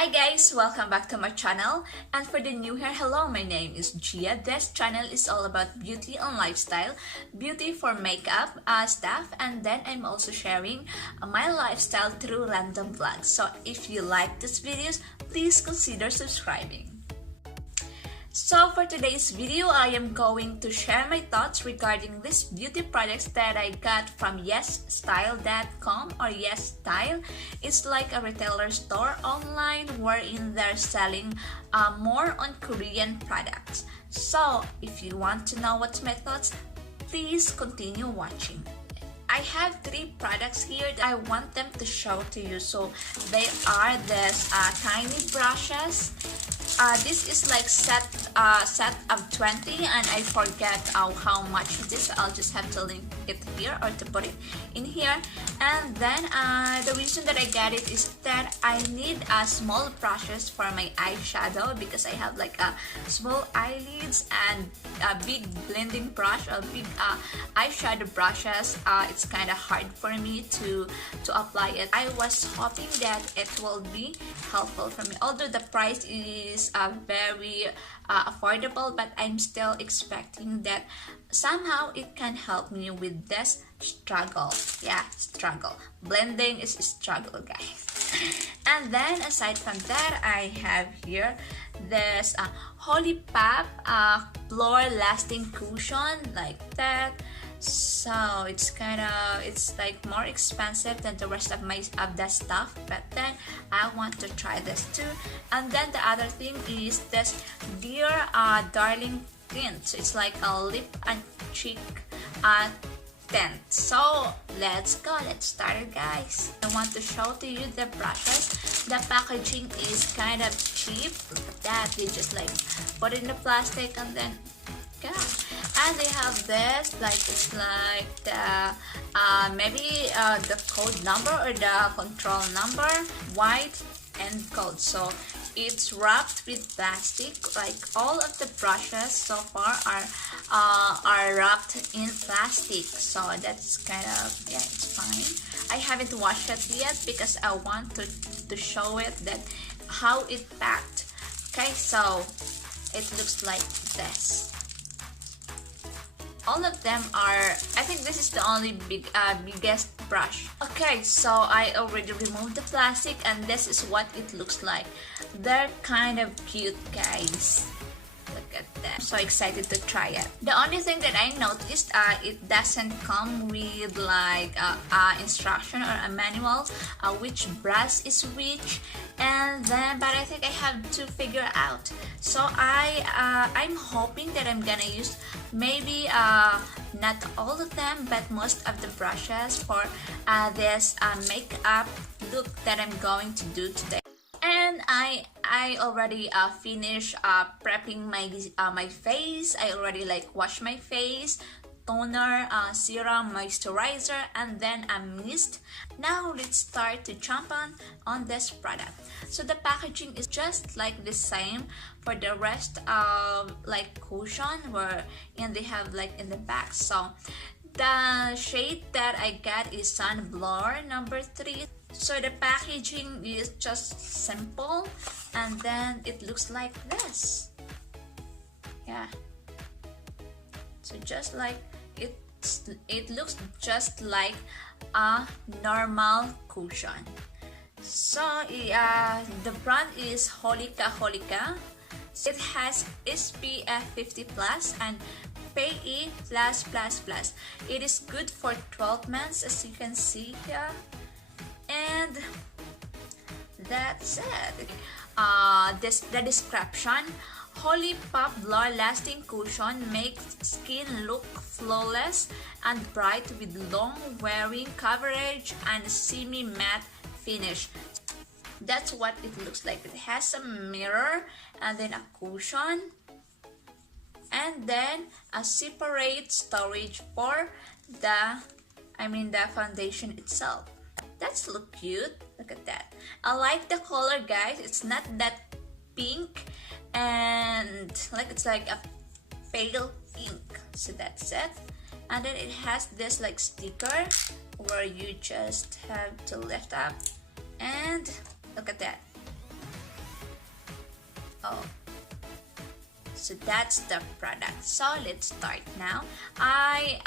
Hi guys, welcome back to my channel. And for the new here, hello, my name is Gia. This channel is all about beauty and lifestyle, beauty for makeup stuff, and then I'm also sharing my lifestyle through random vlogs. So if you like these videos, please consider subscribing. So for today's video, I am going to share my thoughts regarding these beauty products that I got from YesStyle.com or YesStyle. It's like a retailer store online wherein they're selling more on Korean products. So if you want to know what's my thoughts, please continue watching. I have three products here that I want them to show to you. So they are these tiny brushes. This is like set of 20, and I forget how much it is. I'll just have to link it here or to put it in here. And then the reason that I got it is that I need small brushes for my eyeshadow because I have like small eyelids and a big blending brush or big eyeshadow brushes. It's kind of hard for me to apply it. I was hoping that it will be helpful for me, although the price is very affordable, but I'm still expecting that somehow it can help me with this struggle. Yeah, struggle. Blending is a struggle, guys. And then aside from that, I have here this HOLIKA floor lasting cushion like that. So it's like more expensive than the rest of the stuff, but then I want to try this too. And then the other thing is this Dear Darling Tint. So it's like a lip and cheek tint. So let's start it, guys. I want to show to you the brushes. The packaging is kind of cheap. Look at that. They just like put it in the plastic and then go. And they have this, like it's like the maybe the code number or the control number, white and gold. So it's wrapped with plastic. Like all of the brushes so far are wrapped in plastic. So that's kind of, yeah, it's fine. I haven't washed it yet because I want to show it that how it packed. Okay, so it looks like this. All of them are, I think this is the only biggest brush. Okay, so I already removed the plastic and this is what it looks like. They're kind of cute, guys. Look at that. I'm so excited to try it. The only thing that I noticed, it doesn't come with like instruction or a manual which brush is which, and then but I think I have to figure out. So I'm hoping that I'm gonna use maybe not all of them but most of the brushes for this makeup look that I'm going to do today. And I already finished prepping my face. I already like washed my face, toner, serum, moisturizer, and then a mist. Now let's start to jump on this product. So the packaging is just like the same for the rest of like cushion, and they have like in the back. So the shade that I got is Sun Blur number 3. So the packaging is just simple, and then it looks like this. Yeah. So just like it looks just like a normal cushion. So the brand is HOLIKA HOLIKA. It has SPF 50+ and PE+++. It is good for 12 months, as you can see here. And that's it. The description: Colourpop Blur Lasting Cushion makes skin look flawless and bright with long wearing coverage and semi-matte finish. That's what it looks like. It has a mirror and then a cushion and then a separate storage for the foundation itself. That's look cute. Look at that. I like the color, guys. It's not that pink and like it's like a pale pink. So that's it. And then it has this like sticker where you just have to lift up and look at that. Oh, so that's the product. So let's start now. I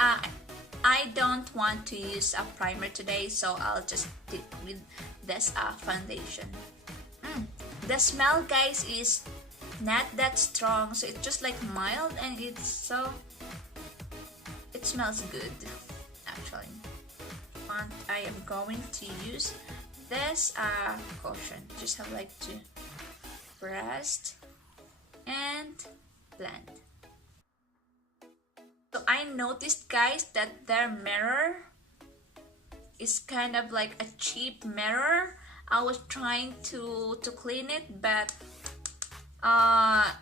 don't want to use a primer today, so I'll just stick with this foundation. The smell, guys, is not that strong, so it's just like mild, and it smells good actually. And I am going to use this caution. Just have like to press and blend. So I noticed, guys, that their mirror is kind of like a cheap mirror. I was trying to clean it, but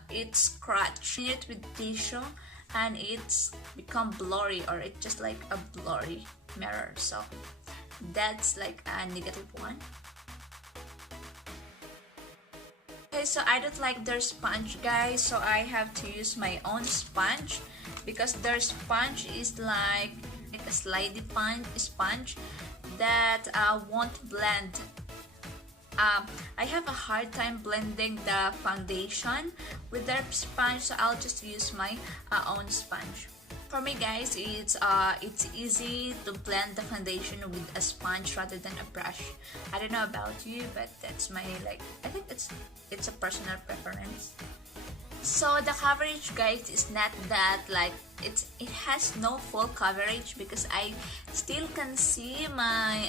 it's scratched it with tissue and it's become blurry, or it's just like a blurry mirror. So that's like a negative one. Okay, so I don't like their sponge, guys, so I have to use my own sponge because their sponge is like a slidey sponge that won't blend. I have a hard time blending the foundation with their sponge, so I'll just use my own sponge. For me, guys, it's easy to blend the foundation with a sponge rather than a brush. I don't know about you, but that's my I think it's a personal preference. So the coverage, guys, is not that it has no full coverage because I still can see my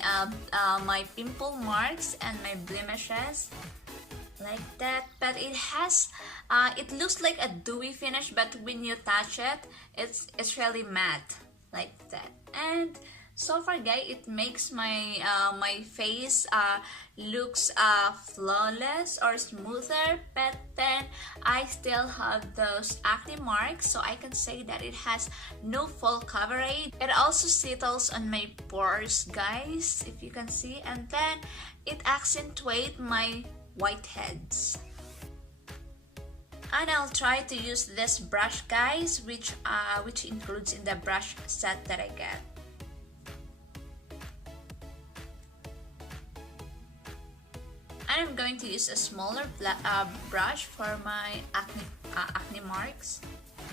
my pimple marks and my blemishes like that, but it has it looks like a dewy finish, but when you touch it, it's really matte like that. And so far, guys, it makes my my face looks flawless or smoother, but then I still have those acne marks, so I can say that it has no full coverage. It also settles on my pores, guys, if you can see, and then it accentuates my whiteheads. And I'll try to use this brush, guys, which includes in the brush set that I get. I'm going to use a smaller brush for my acne marks.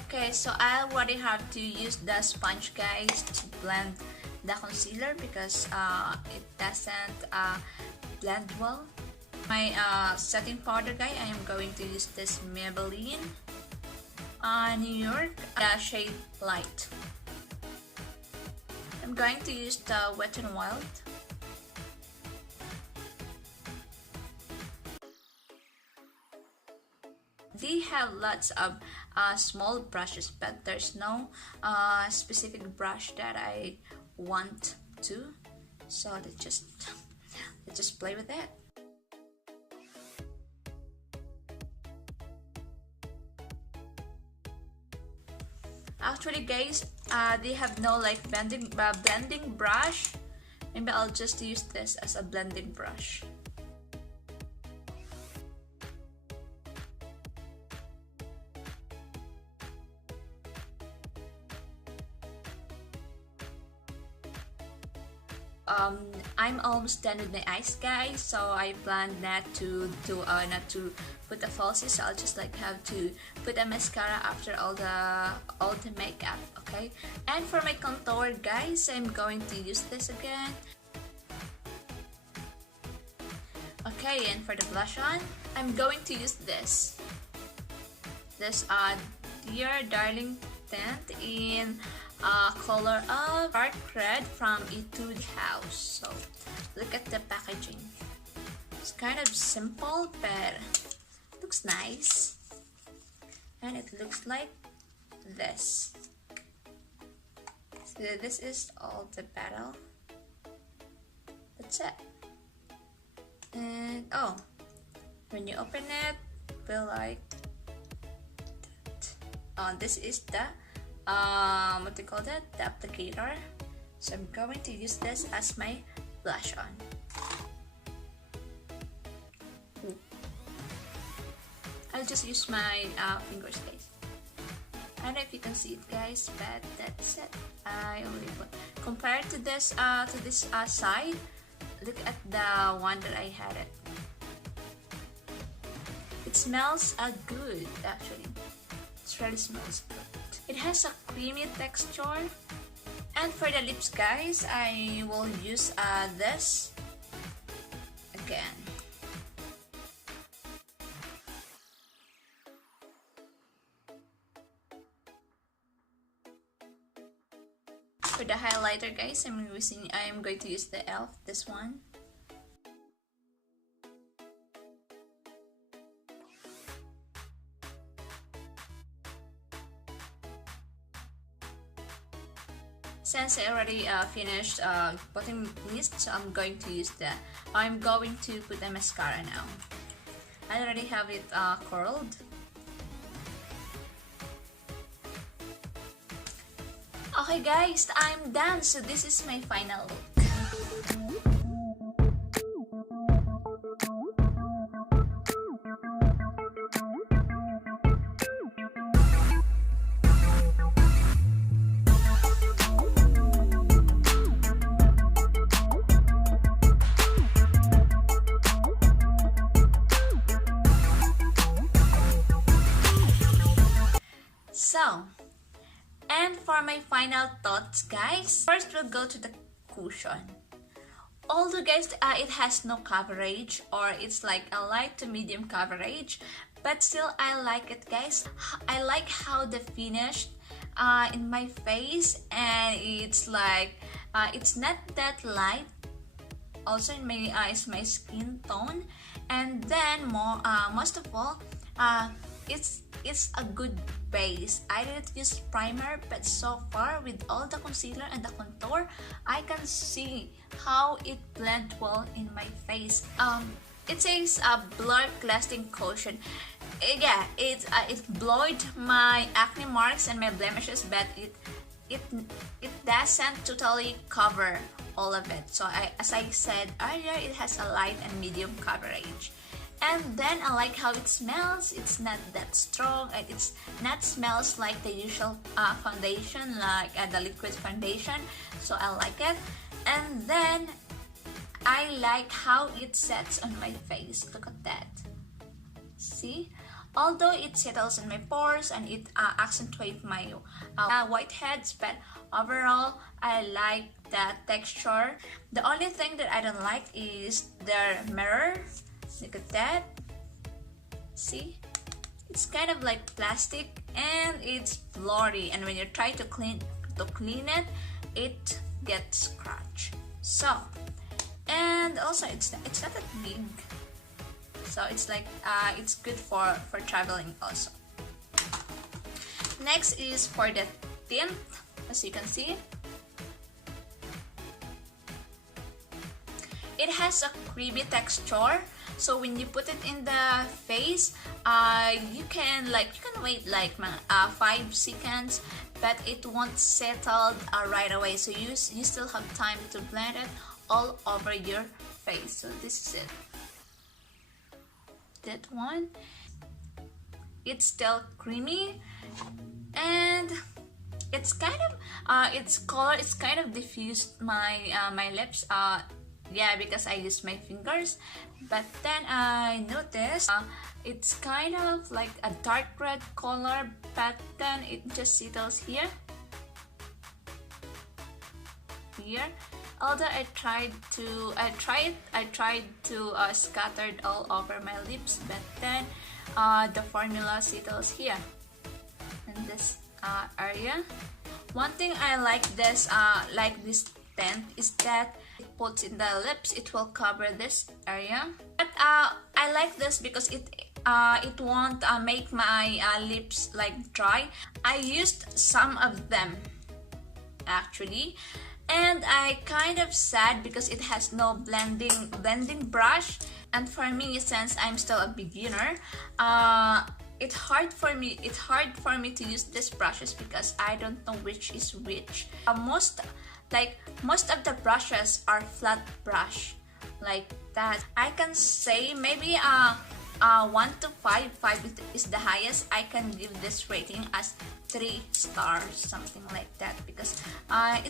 Okay, so I already have to use the sponge, guys, to blend the concealer because it doesn't blend well. My setting powder, guys, I am going to use this Maybelline New York shade Light. I'm going to use the Wet n Wild. They have lots of small brushes, but there's no specific brush that I want to, so let's just play with it. Actually, guys, they have no blending brush. Maybe I'll just use this as a blending brush. I'm almost done with my eyes, guys, so I plan not to put a falsie, so I'll just have to put a mascara after all the makeup. Okay, and for my contour, guys, I'm going to use this again. Okay, and for the blush on, I'm going to use this Dear Darling Tint in color of dark red from Etude House. So look at the packaging. It's kind of simple, but it looks nice, and it looks like this. So this is all the bottle. That's it. And oh, when you open it, feel like that. This is the what do you call that? The applicator. So I'm going to use this as my blush on. I'll just use my fingers, guys. I don't know if you can see it, guys, but that's it. I only put compared to this side. Look at the one that I had it. It smells good actually. It really smells good. It has a creamy texture. And for the lips guys, I will use this again. For the highlighter guys, I'm going to use the e.l.f. this one. Since I already finished putting mist, so I'm going to put a mascara now. I already have it curled. Okay guys, I'm done. So this is my final look. So, and for my final thoughts guys, first we'll go to the cushion. Although guys, it has no coverage, or it's like a light to medium coverage, but still I like it guys. I like how the finish in my face, and it's like it's not that light. Also in my eyes, my skin tone, and then most of all, it's a good base. I didn't use primer, but so far with all the concealer and the contour, I can see how it blends well in my face. It says blur lasting cushion. Yeah, it blurred my acne marks and my blemishes, but it doesn't totally cover all of it. So as I said earlier, it has a light and medium coverage. And then I like how it smells. It's not that strong, and it's not smells like the usual foundation, like the liquid foundation. So I like it. And then I like how it sets on my face. Look at that. See? Although it settles in my pores and it accentuates my whiteheads, but overall I like the texture. The only thing that I don't like is their mirror. Look at that. See? It's kind of like plastic and it's blurry, and when you try to clean it, it gets scratched. So, and also it's not that big. So it's like it's good for traveling also. Next is for the tint. As you can see, it has a creamy texture. So when you put it in the face, you can wait like 5 seconds, but it won't settle right away. So you still have time to blend it all over your face. So this is it. That one, it's still creamy, and it's kind of its color is kind of diffused my my lips. Yeah, because I use my fingers, but then I noticed it's kind of like a dark red color, but then it just settles here. Although I tried to scatter it all over my lips, but then the formula settles here in this area. One thing I like this tint is that it puts in the lips, it will cover this area. But I like this because it won't make my lips like dry. I used some of them actually, and I kind of sad because it has no blending brush. And for me, since I'm still a beginner, it's hard for me to use these brushes because I don't know which is which. Most of the brushes are flat brush like that. I can say maybe 1 to 5. 5 is the highest. I can give this rating as 3 stars, something like that, because I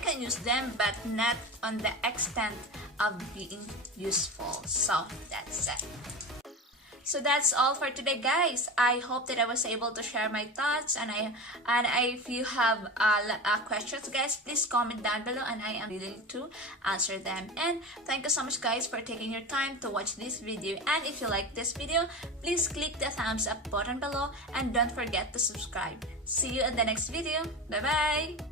can use them, but not on the extent of being useful. So that's it. So that's all for today, guys. I hope that I was able to share my thoughts, and if you have questions, guys, please comment down below, and I am willing to answer them. And thank you so much, guys, for taking your time to watch this video. And if you like this video, please click the thumbs up button below, and don't forget to subscribe. See you in the next video. Bye bye.